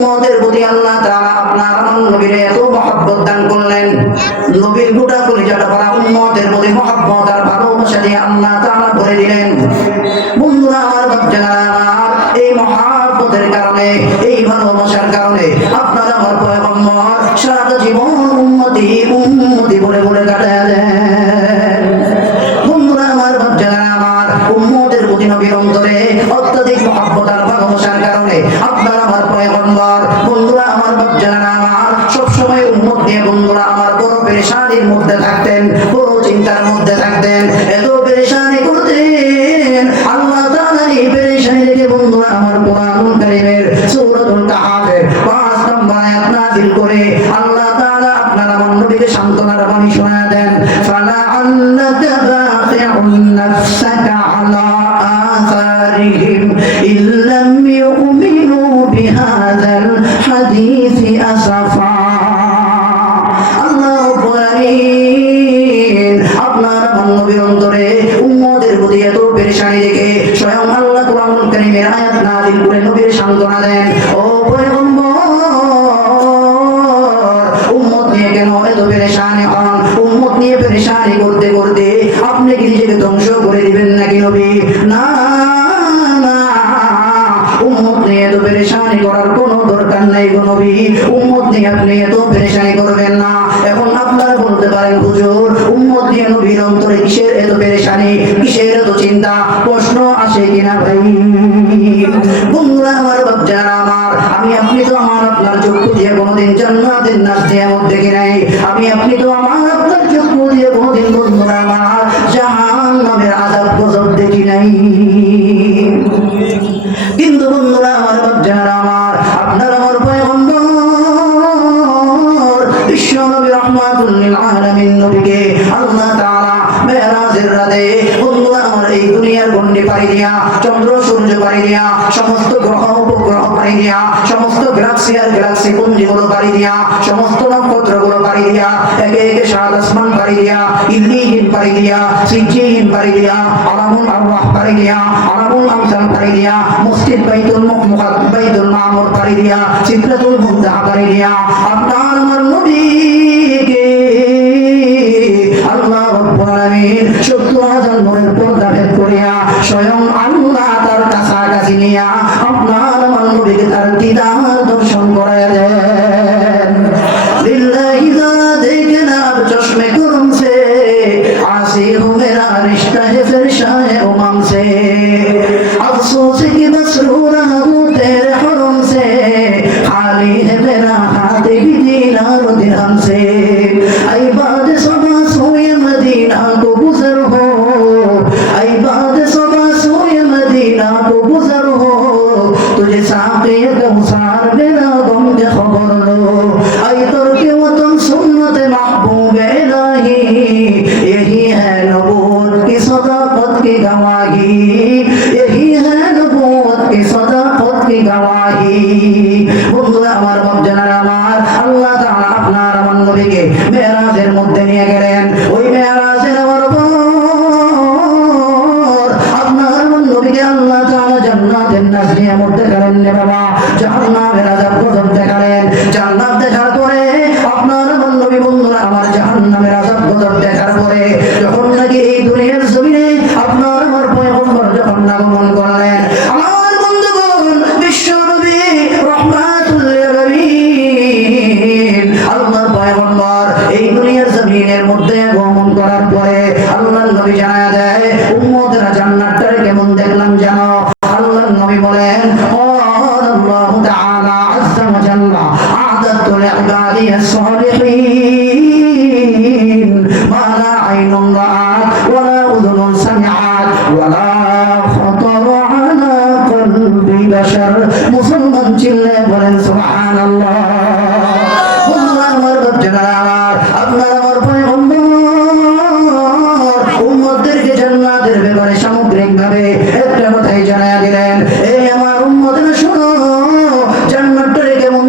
উম্মতের প্রতি আল্লাহ তাআলা আপনার আমার নবীর এত মহব্বত দান করলেন। নবীর গোটা কলিজাটা ভরা উম্মতের প্রতি মহব্বত আর ভালোবাসা দিয়ে আল্লাহ তাআলা ভরে দিলেন। বন্ধুরা আমার, বাচ্চারা আমার, এই মহব্বতের কারণে, এই ভালোবাসার কারণে আপনার আমার পয়গম্বর সারাটা জীবন উম্মতি উম্মতি বলে বলে কাটায় দেন। বন্ধুরা আমার, বাচ্চারা আমার, উম্মতের প্রতি নবীর অন্তরে অত্যধিক মহব্বত আর ভালোবাসার কারণে আপনার আমার পয়গম্বর, বন্ধুরা আমার, বাচ্চারা আমার, সবসময় উম্মত নিয়ে বন্ধুরা আমার বড় পেরেশানির মধ্যে থাকতেন, বড় চিন্তার মধ্যে থাকতেন, এত পেরেশানি করতেন। আল্লাহ তাআলা এই পেরেশানি থেকে বন্ধুরা আমার কোরআনুল কারীমের সূরাতুল কাহফের ৫ নম্বর আয়াত নাযিল করে আল্লাহ তাআলা আপনার আমার নবীকে সান্ত্বনার বাণী শোনায় দেন। ফালাআল্লাকা বাখিউন নাফসাকা আলা আসারিহিম ইল্লাম ইউমিনু বিহাযাল হাদীসি আসাফা। আল্লাহ বলেন আপনার নবীর অন্তরে উম্মতের প্রতি এত পেরেশানি দেখে স্বয়ং আল্লাহ কোরআনুল কারীমের আয়াত নাযিল করে নবীর সান্ত্বনা দেন। ও উম্মত নিয়ে কেন এত পেরেশানি হন? উম্মত নিয়ে পেরেশানি করতে করতে আপনি কি নিজেকে ধ্বংস করে দিবেন নাকি নবী? না না, উম্মত নিয়ে এত পেরেশানি করার কোনো দরকার নাই গো নবী। উম্মত নিয়ে আপনি এত পেরেশানি করবেন না। এখন আপনারা বলতে পারেন, হুজুর উম্মত নিয়ে নবীর অন্তরে কিসের এত পেরেশানি, কিসের এত চিন্তা? প্রশ্ন আসে কিনা ভাই? বন্ধুরা আমার, বাচ্চারা আমার, আমি আপনি তো আমার আপনার চক্ষু দিয়ে কোনোদিন জান্নাতের নাসিয়ামত দেখি নাই। আমি আপনি তো আমার আপনার চক্ষু দিয়ে কোনোদিন বন্ধুরা আমার জাহান্নামের আযাব গজব দেখি নাই। কিন্তু বন্ধুরা আমার, বাচ্চারা আমার, আপনার আমার পয়গম্বর বিশ্ব নবী রাহমাতুল লিল আলামিন নবীকে আল্লাহ তাআলা মেরাজের রাতে বন্ধুরা আমার এই দুনিয়ার গণ্ডি পাড়ি দিয়া, চন্দ্র সূর্য পাড়ি দিয়া, সমস্ত গ্রহ উপগ্রহ পাড়ি দিয়া, সমস্ত গ্যালাক্সি আর গ্যালাক্সি পুঞ্জগুলো পাড়ি দিয়া, সমস্ত নক্ষত্রগুলো পাড়ি দিয়া, একে একে সাত আসমান পাড়ি দিয়া, ইল্লিয়িন পাড়ি দিয়া, সিজ্জিয়িন পাড়ি দিয়া, আলামুল আরওয়াহ পাড়ি দিয়া, আলামুল আমসাল পাড়ি দিয়া, মসজিদ বাইতুল মুকাদ্দাস বাইতুল মামুর পাড়ি দিয়া, সিদরাতুল মুনতাহা পাড়ি দিয়া আপনার আমার নবীকে আল্লাহ রাব্বুল আলামিন ৭০,০০০ নূরের পর্দা ভেদ করিয়া স্বয়ং আল্লাহ তার কাছাকাছি নিয়া আপনার আমার নবীকে তার দিদার দর্শন করায় দেন। লিল্লাহি যা দেখনা আব চশমে কুরম সে আসি হু মেরা রিশতা হে ফির শাহে উমাম সে अफसोस की मसरूर हूँ तेरे हरम से खाली है मेरा हाथ भी दीनार दिरहम से ऐ बाद सबा सोए मदीना को गुजर हो ऐ बाद सबा सोए मदीना को गुजर हो तुझे साक़ी कौसार बिना गम के खबर लो ऐ तुर्के वतन सुन्नत महबूब इलाही यही है नबूवत की सदाकत की गवाही यही है नबूवत की सदाकत की गवाही। বন্ধুরা আমার, বাপজানারা আমার, আল্লাহ তাআলা আপনার আমার নবীকে মেরাজের মধ্যে নিয়ে গেলেন। ওই মেরাজের আমার আপনার আমার নবীকে আল্লাহ তাআলা জান্নাতের নাসিয়ামত দেখালেন রে বাবা, জাহান্নামের আযাব গজব দেখালেন। জান্নাত দেখার পরে আপনার আমার নবী বন্ধুরা আমার জাহান্নামের আযাব গজব দেখার পরে যখন নাকি এই দুনিয়ার জমিনে আপনার আমার পয়গম্বর যখন আগমন করলেন, আমার বন্ধুগণ বিশ্ব নবী রাহমাতুল লিল আলামিন আল্লাহর পয়গম্বর এই দুনিয়ার জমিনের মধ্যে আগমন করার পরে আল্লাহর নবী জানায়া দেয়, উম্মতেরা জান্নাতটারে কেমন দেখলাম জানো? আল্লাহর নবী বলেন, আল্লাহু তাআলা আযজা ওয়া জাল্লা আ'দাতু লি'ইবাদি as-সালিহিন মা লা আইনুন রাআত ওয়া লা উযুনুন সামি'আত ওয়া লা খাতারা আলা কলবি বাশার। মুসলমান চিল্লে বলেন সুবহানাল্লাহ। বন্ধুরা আমার, বাচ্চারা আমার, আপনার আমার পয়গম্বর উম্মতদেরকে জান্নাতের ব্যাপারে সামগ্রিকভাবে একটা কথাই জানায়া দিলেন, এই আমার উম্মতেরা শোনো, জান্নাতটারে কেমন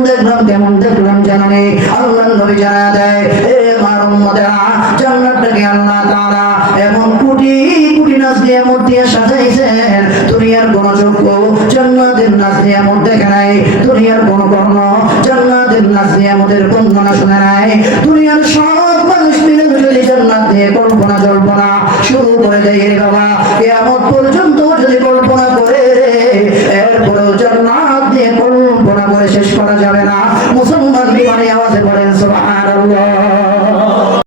দেখলাম জানো নি? আল্লাহর নবী জানায়া দেয়, এই আমার উম্মতেরা জান্নাতটাকে আল্লাহ তাআলা এমন কোটি কোটি নাসিয়ামত দিয়ে সাজাইছেন, দুনিয়ার কোন চক্ষু জান্নাতের নাসিয়ামত দেখে নাই, দুনিয়ার কোন কর্ণ জান্নাত নিয়ামতের বর্ণনা শুনে নাই, দুনিয়ার সব মানুষ মিলে যদি জান্নাত নিয়ে কল্পনা জল্পনা শুরু করে দেয় রে বাবা, কিয়ামত পর্যন্ত যদি কল্পনা করে এরপরেও জান্নাত নিয়ে কল্পনা করে শেষ করা যাবে না।